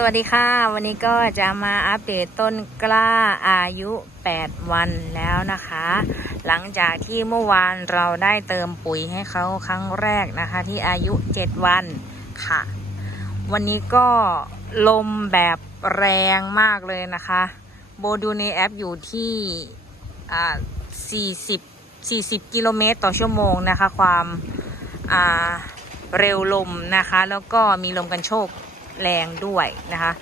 สวัสดีค่ะ วันนี้ก็จะมาอัปเดตต้นกล้าอายุ 8 วันแล้วนะคะ หลังจากที่เมื่อวานเราได้เติมปุ๋ยให้เขาครั้งแรกนะคะ ที่อายุ 7 วันค่ะ วันนี้ก็ลมแบบแรงมากเลยนะคะ โบดูในแอปอยู่ที่อ่า40 40 กิโลเมตรต่อชั่วโมงนะคะ ความอ่าเร็วลมนะคะ แล้วก็มีลมกันโชก แรงด้วยนะคะ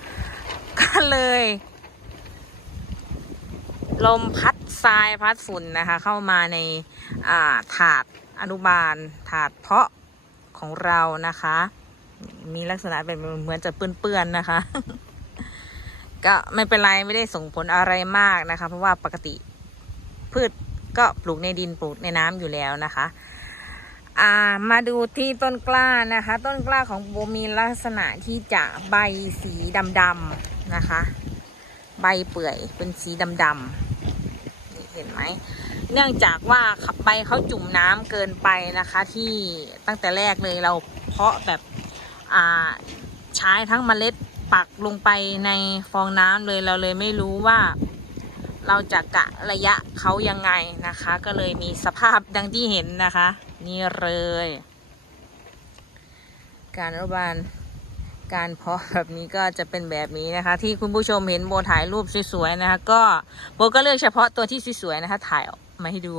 ก็เลย ลมพัดทรายพัดฝุ่นนะคะ เข้ามาในาถาดอนุบาล ถาดเพาะของเรานะคะ มีลักษณะเป็นเหมือนจะเปื้อนๆนะคะ ก็ไม่เป็นไรไม่ได้ส่งผลอะไรมากนะคะ เพราะว่าปกติพืชก็ปลูกในดินปลูกในน้ำอยู่แล้วนะคะ อ่ามาดูที่ต้นกล้านะคะ ต้นกล้าของโบมีลักษณะที่จะใบสีดำๆนะคะ ใบเปื่อยเป็นสีดำๆเห็นไหมเนื่องจากว่าใบเขาจุ่มน้ำเกินไปนะคะ ที่ตั้งแต่แรกเลยเราเพาะแบบอ่าใช้ทั้งเมล็ดปักลงไปในฟองน้ำเลยเราเลยไม่รู้ว่าเราจะกะระยะเขายังไงนะคะ ก็เลยมีสภาพดังที่เห็นนะคะ นี่เลย การอนุบาลการเพาะแบบนี้ก็จะเป็นแบบนี้นะคะ ที่คุณผู้ชมเห็นโบถ่ายรูปสวยๆนะคะ ก็โบก็เลือกเฉพาะตัวที่สวยๆนะคะ ถ่ายออกมาให้ดู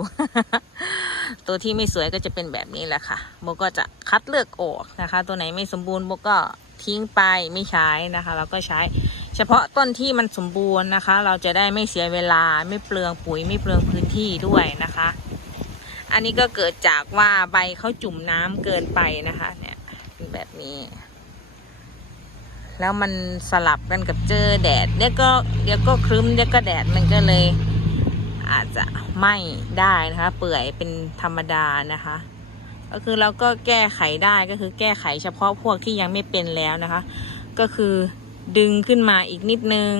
ตัวที่ไม่สวยก็จะเป็นแบบนี้แหละค่ะโบก็จะคัดเลือกออกนะคะ ตัวไหนไม่สมบูรณ์โบก็ทิ้งไปไม่ใช้นะคะเราก็ใช้ เฉพาะต้นที่มันสมบูรณ์นะคะ เราจะได้ไม่เสียเวลาไม่เปลืองปุ๋ยไม่เปลืองพื้นที่ด้วยนะคะ อันนี้ก็เกิดจากว่าใบเขาจุ่มน้ำเกินไปนะคะ เนี่ยเป็นแบบนี้ แล้วมันสลับกันกับเจอแดดเดี๋ยวก็เดี๋ยวก็ครึ้มเดี๋ยวก็แดดมันก็เลย อาจจะไหม้ได้นะคะ เปื่อยเป็นธรรมดานะคะก็คือเราก็แก้ไขได้ก็คือแก้ไขเฉพาะพวกที่ยังไม่เป็นแล้วนะคะ ก็คือดึงขึ้นมาอีกนิดนึง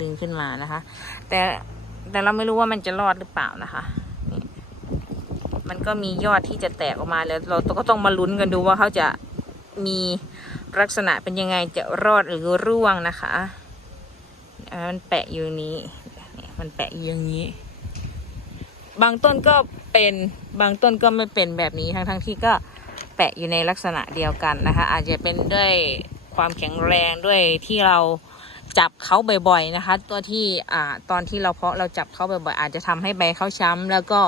ดึงขึ้นมานะคะ แต่ แต่เราไม่รู้ว่ามันจะรอดหรือเปล่านะคะนี่มันก็มียอดที่จะแตกออกมาแล้ว เราก็ต้องมาลุ้นกันดูว่าเขาจะมีลักษณะเป็นยังไงจะรอดหรือร่วงนะคะมันแปะอยู่นี้ มันแปะอย่างนี้ บางต้นก็เป็นบางต้นก็ไม่เป็นแบบนี้ทั้งทั้งๆที่ก็แปะอยู่ในลักษณะเดียวกันนะคะ อาจจะเป็นด้วยความแข็งแรงด้วยที่เรา จับเขาบ่อยๆนะคะ ตัวที่อ่าตอนที่เราเพาะเราจับเขาบ่อยๆอาจจะทำให้ใบเขาช้ำแล้วก็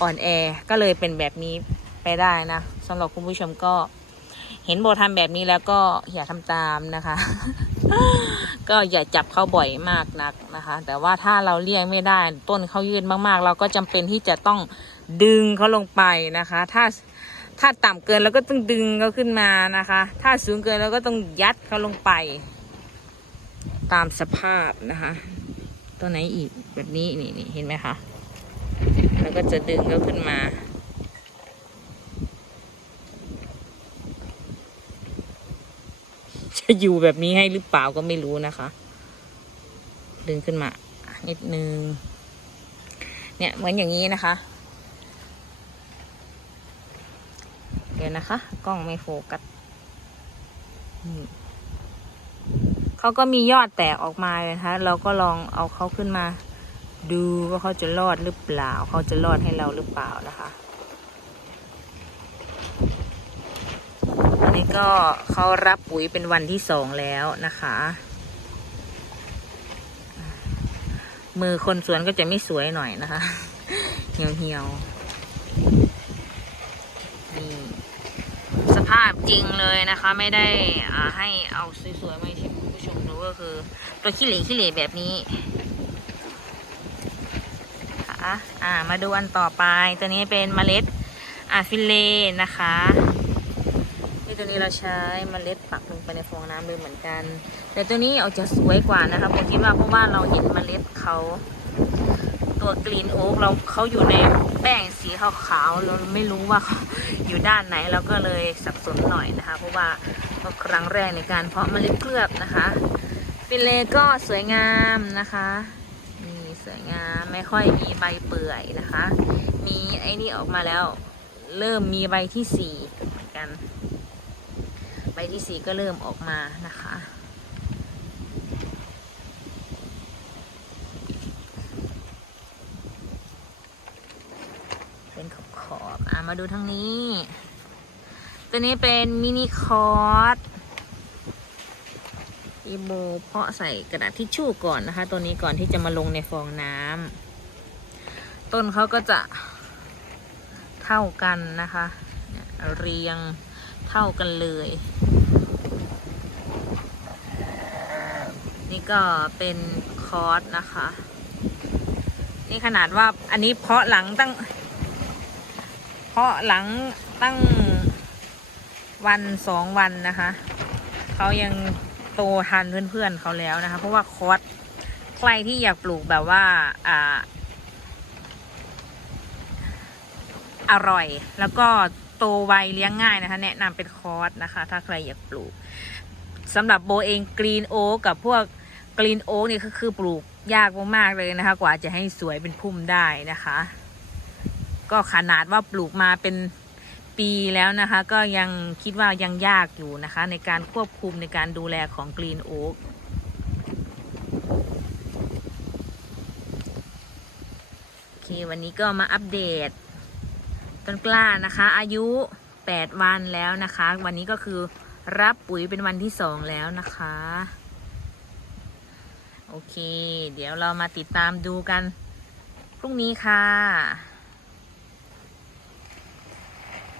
อ่อนแอก็เลยเป็นแบบนี้ไปได้นะสำหรับคุณผู้ชมก็เห็นโบทำแบบนี้แล้วก็อย่าทำตามนะคะ ก็อย่าจับเขาบ่อยมากนักนะคะ แต่ว่าถ้าเราเลี่ยงไม่ได้ ต้นเขายืนมากๆ เราก็จำเป็นที่จะต้องดึงเขาลงไปนะคะ ถ้าถ้าต่ำเกินเราก็ต้องดึงเขาขึ้นมานะคะ ถ้าสูงเกินเราก็ต้องยัดเขาลงไป ตามสภาพนะคะ ตัวไหนอีกแบบนี้นี่นี่เห็นไหมคะ แล้วก็จะดึงเขาขึ้นมา จะอยู่แบบนี้ให้หรือเปล่าก็ไม่รู้นะคะ ดึงขึ้นมา นิดนึง เนี่ยเหมือนอย่างนี้นะคะ เดี๋ยวนะคะ กล้องไม่โฟกัสอืม เขาก็มียอดแตกออกมาเลยนะคะ เราก็ลองเอาเขาขึ้นมา ดูว่าเขาจะรอดหรือเปล่า เขาจะรอดให้เราหรือเปล่านะคะ อันนี้ก็เขารับปุ๋ยเป็นวันที่สองแล้วนะคะ มือคนสวนก็จะไม่สวยหน่อยนะคะ เหี่ยวเหี่ยวๆนี่สภาพจริงเลยนะคะ ไม่ได้อ่าให้เอาสวยๆมาให้คุณผู้ชมดู ก็คือ ตัวขี้เหร่ขี้เหร่แบบนี้ค่ะอ่า มาดูอันต่อไป ตัวนี้เป็นเมล็ดอะฟิเลนะคะนี่ตัวนี้เราใช้เมล็ดปักลงไปในฟองน้ำเลยเหมือนกัน แต่ตัวนี้ออกจะสวยกว่านะคะผมคิดว่าเพราะว่าเราเห็นเมล็ดเขาตัวกรีนโอ๊กเราเขาอยู่ในแป้งสีขาวๆเราไม่รู้ว่าเขาอยู่ด้านไหนเราก็เลยสับสนหน่อยนะคะ เพราะว่าก็ครั้งแรกในการเพาะเมล็ดเคลือบนะคะ ฟิเลก็สวยงามนะคะนี่สวยงามไม่ค่อยมีใบเปื่อยนะคะ มีไอ้นี่ออกมาแล้ว เริ่มมีใบที่สี่เหมือนกัน ใบที่สี่ก็เริ่มออกมานะคะเป็นขอบขอบอะมาดูทางนี้ ตัวนี้เป็นมินิคอร์ส อีโบเพาะใส่กระดาษทิชชู่ก่อนนะคะ ตัวนี้ก่อนที่จะมาลงในฟองน้ำต้นเขาก็จะเท่ากันนะคะ เรียงเท่ากันเลย นี่ก็เป็นคอร์สนะคะ นี่ขนาดว่าอันนี้เพาะหลังตั้ง เพาะหลังตั้งวันสองวันนะคะ เขายัง ตทันเพื่อนๆเขาแล้วนะคะ เพราะว่าคอร์สใครที่อยากปลูกแบบว่าอ่าอร่อย แล้วก็โตไวเลี้ยงง่ายนะคะ แนะนำเป็นคอร์สนะคะ ถ้าใครอยากปลูกสำหรับโบเองกรีนโอ๊กกับพวกกรีนโอ๊กนี่ก็คือปลูกยากมากๆเลยนะคะ กว่าจะให้สวยเป็นพุ่มได้นะคะ ก็ขนาดว่าปลูกมาเป็น ปีแล้วนะคะ ก็ยังคิดว่ายังยากอยู่นะคะ ในการควบคุมในการดูแลของกรีนโอ๊กโอเค วันนี้ก็มาอัปเดต ต้นกล้านะคะ อายุ 8 วันแล้วนะคะ วันนี้ก็คือรับปุ๋ยเป็นวันที่สองแล้วนะคะ โอเค เดี๋ยวเรามาติดตามดูกันพรุ่งนี้ค่ะ